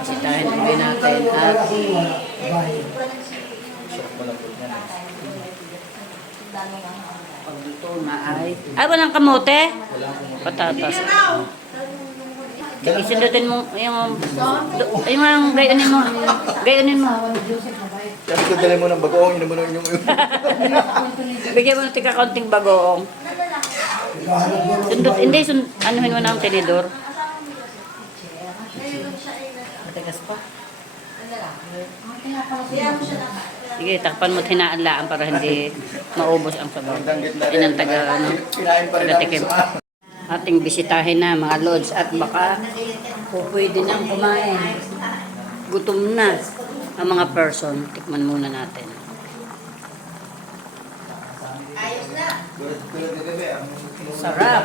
Bisitahin ulit natin at dito na ay walang kamote? Patatas. Isundutin mo yung gayonin mo. Gayonin mo. Sabi ko, dali mo ng bagoong, yun mo na yung... Bigyan mo ng tika kaunting bagoong. Anuhin mo na ang tinidor. Matigas pa. Sige, takpan mo at hinaan para hindi maubos ang sabaw. Yan ang taga-tikim. Ating bisitahin na mga lods at baka pwede nang kumain. Gutom na ang mga person. Tikman muna natin. Sarap.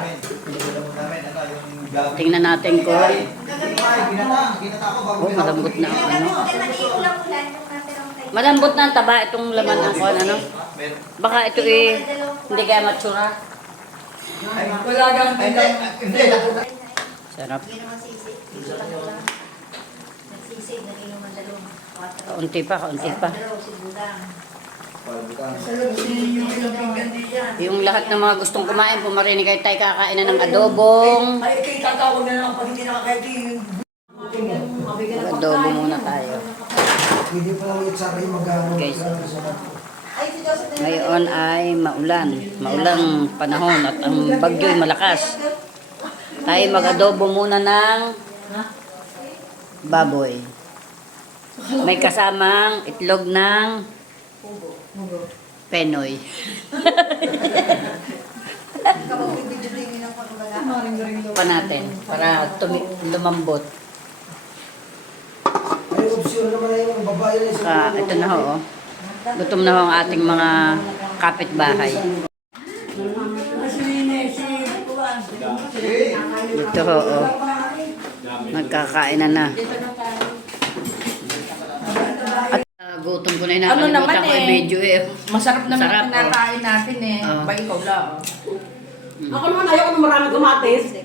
Tingnan natin kung malambot na ang ano. Malambot na ang taba itong laman ng kuwan, ano? Baka ito hindi kaya matsura. Wala kang Sarap. Kaunti pa. Yung lahat ng mga gustong kumain, pumarinig kayo tayo kakain na ng adobong. ay tatawag na lang pag hindi nakakain. Adobo muna tayo. Hindi pa lang ulit sa akin mag-aaral. Guys, ngayon ay maulang panahon at ang bagyo'y malakas. Tayo mag-adobo muna ng baboy. May kasamang itlog ng Penoy. Pa natin para lumambot. Ay, opsyon naman na yung babae na isa. Ito na ho. Gutom na ho ang ating mga kapitbahay. Ito ho. Nagkakain na. At gutom ko na yun. Ano naman Medyo Masarap naman Sarap, ang kinakain natin eh. Oo. Ba ikaw lang. Ako naman ayaw ko ng maraming kamatis.